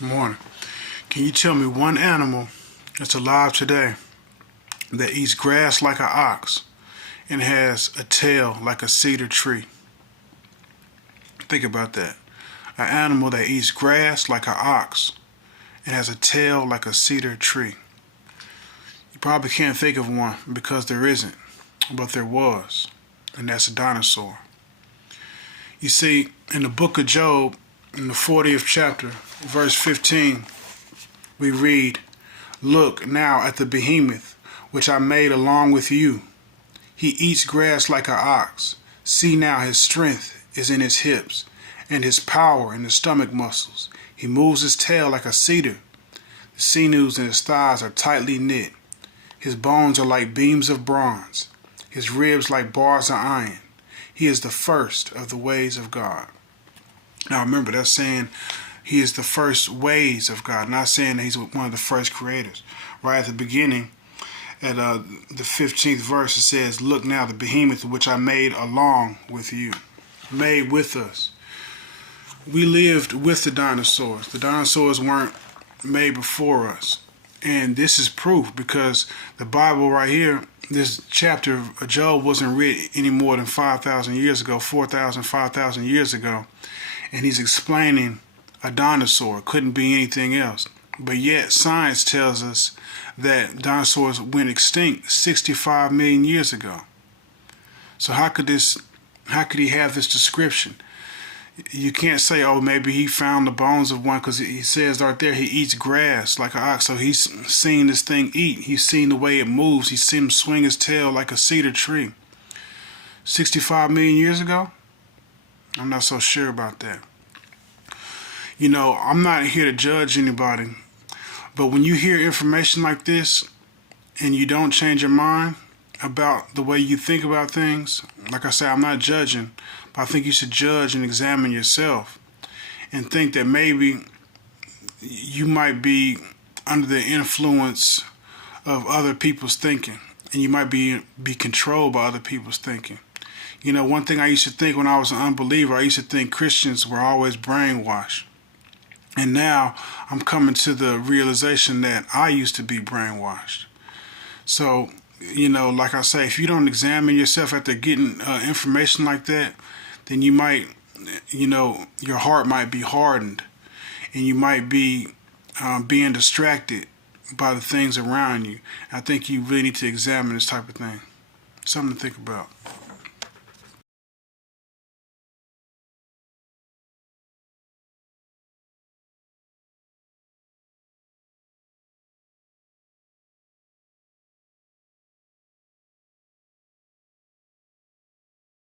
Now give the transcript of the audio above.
Morning. Can you tell me one animal that's alive today that eats grass like an ox and has a tail like a cedar tree? Think about that. An animal that eats grass like an ox and has a tail like a cedar tree. You probably can't think of one because there isn't, but there was, and that's a dinosaur. You see, in the book of Job, in the 40th chapter, verse 15, we read, "Look now at the behemoth, which I made along with you. He eats grass like an ox. See now his strength is in his hips, and his power in his stomach muscles. He moves his tail like a cedar. The sinews in his thighs are tightly knit. His bones are like beams of bronze, his ribs like bars of iron. He is the first of the ways of God." Now remember, that's saying he is the first ways of God, not saying that he's one of the first creators. Right at the beginning, at the 15th verse, it says, "Look now, the behemoth which I made along with you." Made with us. We lived with the dinosaurs. The dinosaurs weren't made before us. And this is proof because the Bible right here, this chapter of Job wasn't written any more than 5,000 years ago, 4,000, 5,000 years ago. And he's explaining a dinosaur. It couldn't be anything else. But yet science tells us that dinosaurs went extinct 65 million years ago. So how could he have this description? You can't say, oh, maybe he found the bones of one, because he says right there he eats grass like an ox. So he's seen this thing eat. He's seen the way it moves. He's seen him swing his tail like a cedar tree. 65 million years ago? I'm not so sure about that. You know, I'm not here to judge anybody, but when you hear information like this and you don't change your mind about the way you think about things, like I said, I'm not judging, but I think you should judge and examine yourself and think that maybe you might be under the influence of other people's thinking, and you might be controlled by other people's thinking. You know, one thing I used to think when I was an unbeliever, I used to think Christians were always brainwashed. And now I'm coming to the realization that I used to be brainwashed. So, you know, like I say, if you don't examine yourself after getting information like that, then you might, you know, your heart might be hardened, and you might be being distracted by the things around you. I think you really need to examine this type of thing. Something to think about.